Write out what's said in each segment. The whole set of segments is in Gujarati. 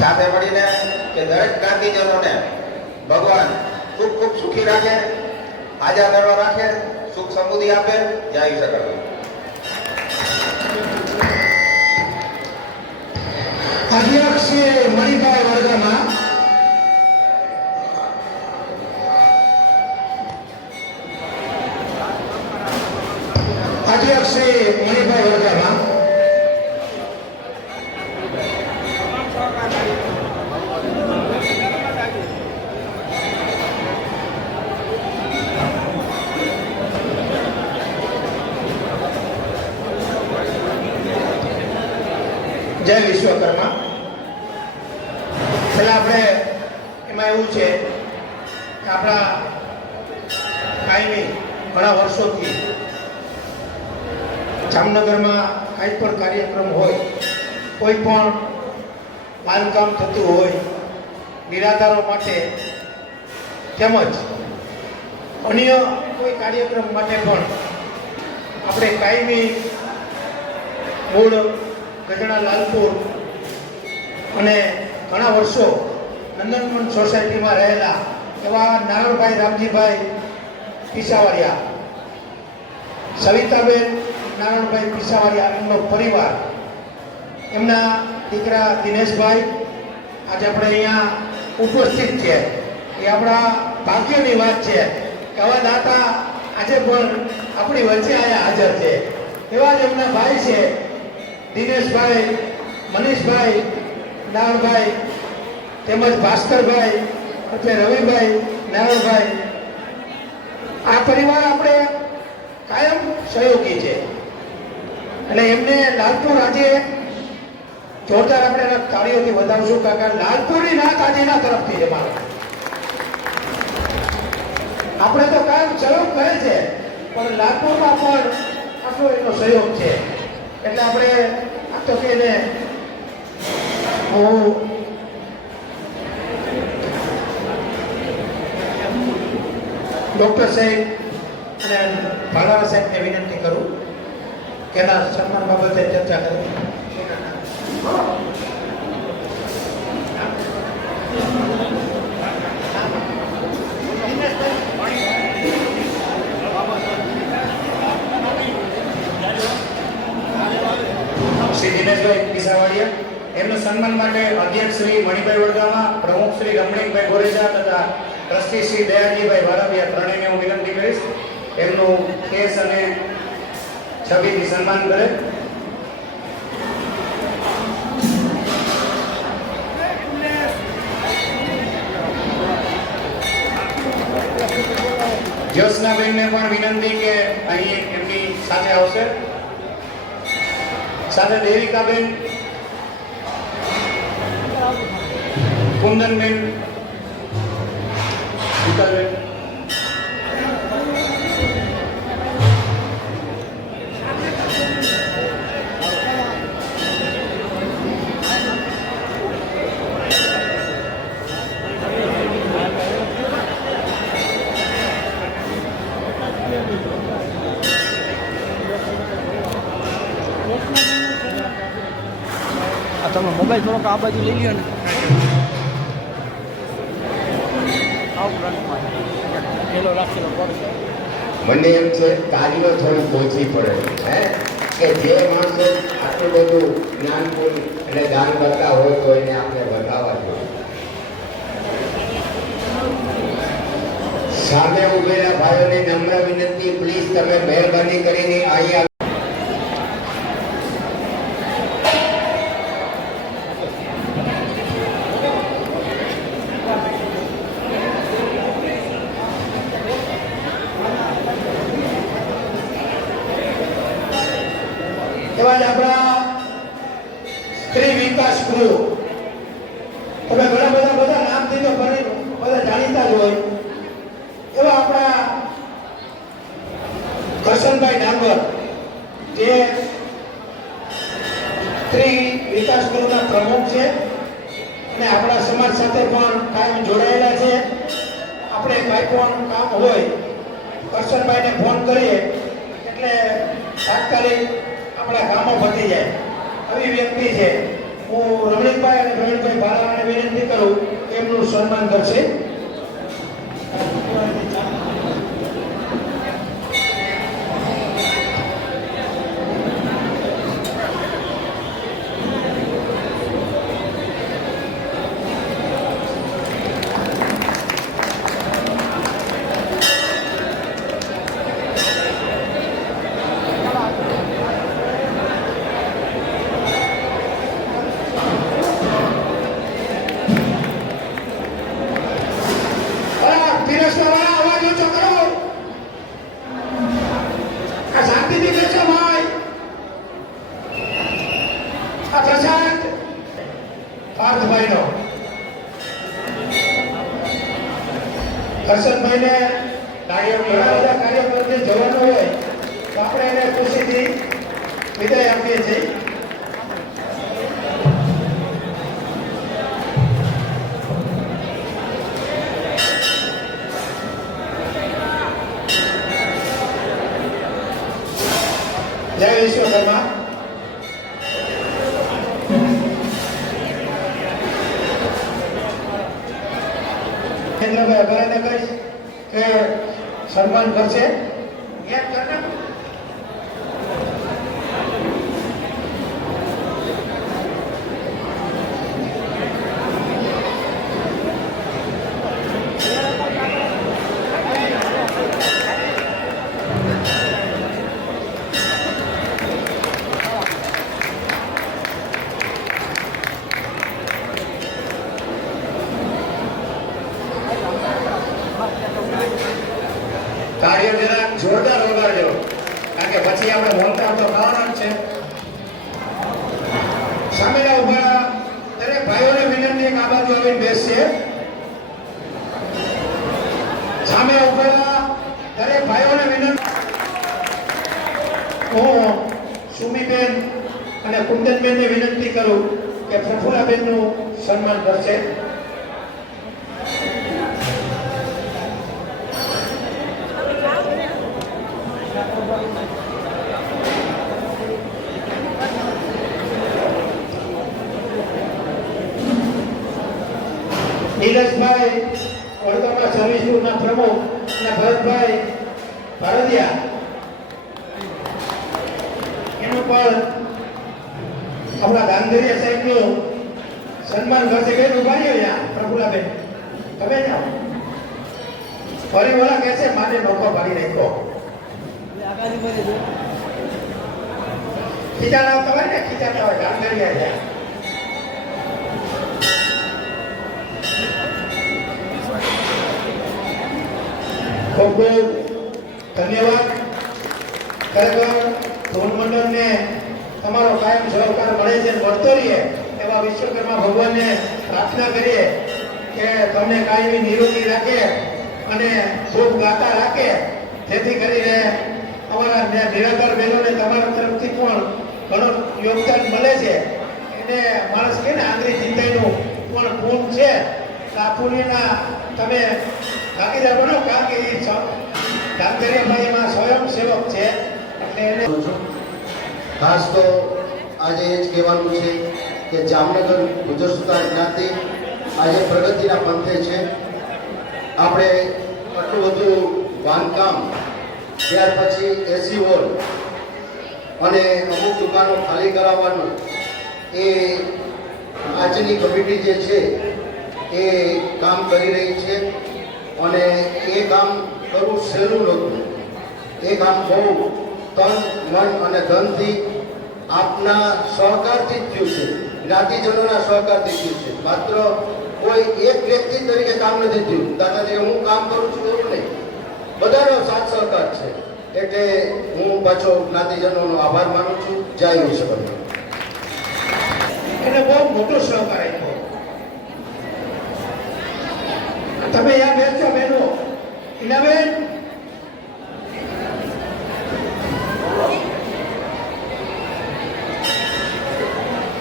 સાથે મળીને કે દરેક જ્ઞાતિજનોને ભગવાન ખૂબ ખૂબ સુખી રાખે, આજા કરવા રાખે, સુખ સમૃદ્ધિ આપે. જય વિશ્વકર્મા. અધ્યક્ષ મણિભાઈ વર્ગમાં અધ્યક્ષ મણિભાઈ વર્ગમાં જય વિશ્વકર્મા. પેલા આપણે એમાં એવું છે કે આપણા કાયમી ઘણા વર્ષોથી જામનગરમાં કાંઈ પણ કાર્યક્રમ હોય, કોઈ પણ બાંધકામ થતું હોય, નિરાધારો માટે તેમજ અન્ય કોઈ કાર્યક્રમ માટે પણ આપણે કાયમી મૂળ ગઢડા લાલપુર અને ઘણા વર્ષો નંદનવન સોસાયટીમાં રહેલા એવા નારણભાઈ રામજીભાઈ પીસાવાડિયા, સવિતાબેન નારણભાઈ પીસાવાડિયા, એમનો પરિવાર, એમના દીકરા દિનેશભાઈ આજે આપણે અહીંયા ઉપસ્થિત છે. એ આપણા ભાગ્યની વાત છે કે આવા દાતા આજે પણ આપણી વચ્ચે અહીંયા હાજર છે. એવા જ એમના ભાઈ છે દિનેશભાઈ, મનીષભાઈ નારણભાઈ, તેમજ ભાસ્કરભાઈ એટલે રવિભાઈ નારણભાઈ. આ પરિવાર આપણે કાયમ સહયોગી છે એટલે એમને લાલપુર આજે જોરદાર આપણે તાળીઓથી વધાવશું. કારણ લાલપુરની નાત આજે એના તરફથી છે. મારે આપણે તો કાયમ સહયોગ કરે છે પણ લાલપુરમાં પણ આટલો એનો સહયોગ છે એટલે આપણે આ તો કે હું ડૉક્ટર સાહેબ અને ભાલારા સાહેબને વિનંતી કરું કે એના સન્માન બાબતે ચર્ચા કરે. શ્રી દિનેશભાઈ પીસાવાડિયા, એમનું સન્માન માટે અધ્યક્ષ શ્રી મણિભાઈ વડગામા, પ્રમુખ શ્રી રમણીકભાઈ ગોરેજા તથા ટ્રસ્ટી શ્રી દયાજીભાઈ વારાબિયા ત્રણેયને હું વિનંતી કરીશ એમનું કેસ અને છબીથી સન્માન કરે. જ્યોત્સનાબેનને પણ વિનંતી કે અહીં એમની સાથે આવશે. સાથે દેવિકાબેન, કુંદનબેન, વિકલબેન. તમે મોબાઈલ થોડોક આ બાજુ લઈ લ્યો ને. મને એમ છે તાલીઓ થોડી ઓછી પડે હે કે જે માણસો આટલું બધું જ્ઞાનપૂર્ણ અને દાન કરતા હોય તો એને આપણે બતાવવા જોઈએ. સામે ઉભેલા ભાઈઓને નમ્ર વિનંતી, પ્લીઝ તમે મહેરબાની કરીને અહીંયા એવા જ આપણા સ્ત્રી વિકાસ ગૃહ, તમે ઘણા બધા નામથી તો બધા જાણીતા જ હોય એવા આપણા કરશનભાઈ ડાંગર જે સ્ત્રી વિકાસ ગૃહના પ્રમુખ છે અને આપણા સમાજ સાથે પણ કાયમ જોડાયેલા છે. આપણે કાંઈ પણ કામ હોય કરશનભાઈને ફોન કરીએ એટલે તાત્કાલિક આપણા કામો પતી જાય. આવી વ્યક્તિ છે. હું રમણીકભાઈ અને પ્રવીણભાઈ ભાલારાના કરું એમનું સન્માન કરશે. પીરસવાળા અવાજ ઊંચો કરો. આ શાંતિથી બેસો ભાઈ. આ પ્રસાદ પાર્થભાઈનો. હર્ષદભાઈને ઘણા બધા કાર્યક્રમને જવાનું હોય તો આપણે એને ખુશીથી વિદાય આપીએ છીએ. જય વિશ્વકર્મા. મહેન્દ્રભાઈ અગરાને કહીશ કે સન્માન કરશે. યાદ કરના કાર્ય જરા જોરદાર વગાડજો, કારણ કે પછી આપણે બોલતા તો ગાવાનું છે. સામેના ઉભા દરેક ભાઈઓને વિનંતી એક આ બાજુ આવીને બેસશે. સામે ઉભેલા દરેક ભાઈઓને વિનંતી. હું સુમીબેન અને કુંદનબેનને વિનંતી કરું કે પ્રફુલ્લાબેનનું સન્માન કરશે. નીરજભાઈ વડગામના સર્વિસ ગ્રુપના પ્રમુખ અને ભરતભાઈ ભારદિયા એનું પણ આપણા ગાંધીરિયા સાહેબનું સન્માન કરશે. બેન ઉભા રહ્યો યા પ્રફુલ્લાબેન, તમે જાઓ. ફરી ઓલા કહેશે માને નોકો પાડી નાખ્યો. ખીચાતા હોય ને, ખીચાતા હોય ગાંધીરિયા જાય. ખૂબ ખૂબ ધન્યવાદ. ખરેખર ધૂન મંડળને તમારો કાયમ સહકાર મળે છે, મળતો રહીએ એવા વિશ્વકર્મા ભગવાનને પ્રાર્થના કરીએ કે તમને કાયમી નિરોગી રાખે અને ખૂબ ગાતા રાખે, જેથી કરીને અમારા નિરાધાર બહેનોને તમારા તરફથી પણ ઘણું યોગદાન મળે છે. એને માણસ કે ને આંગળી ચિંતાઈનું પણ પૂન છે. આ પુણ્યના તમે ભાગીદાર બનો, કારણ કે એ ગાંધીરિયાભાઈ એમાં સ્વયંસેવક છે. એટલે એને ખાસ તો આજે એ જ કહેવાનું છે કે જામનગર ગુજર સુતાર જ્ઞાતિ આજે પ્રગતિના પંથે છે. આપણે આટલું બધું બાંધકામ, ત્યાર પછી એસી હોલ અને અમુક દુકાનો ખાલી કરાવવાનું, એ આજની કમિટી જે છે એ કામ કરી રહી છે. અને એ કામ કરવું સહેલું નહોતું. એ કામ બહુ તન મન અને ધનથી આપના સહકારથી જ થયું છે, જ્ઞાતિજનોના સહકારથી થયું છે. માત્ર કોઈ એક વ્યક્તિ તરીકે કામ નથી થયું. દાદાજી હું કામ કરું છું એવું નહીં, બધાનો સાથ સહકાર છે. એટલે હું પાછો જ્ઞાતિજનોનો આભાર માનું છું. જય વિશ્વકર્મા. એને બહુ મોટો સહકાર આપ્યો. તમે યાદ બેસજો બહેનો. ઈનાબેન,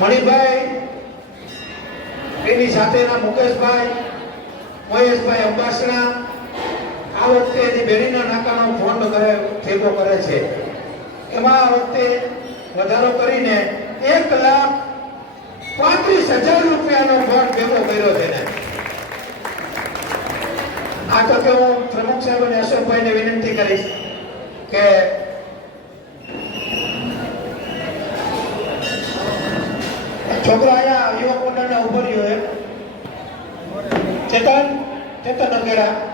મણિભાઈ, એની સાથેના મુકેશભાઈ, મહેશભાઈ અંબાસણા આ વખતે જે બેડીના નાકાનો ફંડ ભેગો કરે છે, એમાં આ વખતે વધારો કરીને 1,35,000 રૂપિયાનો ફંડ ભેગો કર્યો છે ને. કે છોકરો અહીંયા યુવક મંડળના ઉભો રહ્યો છે ચેતન નગેડા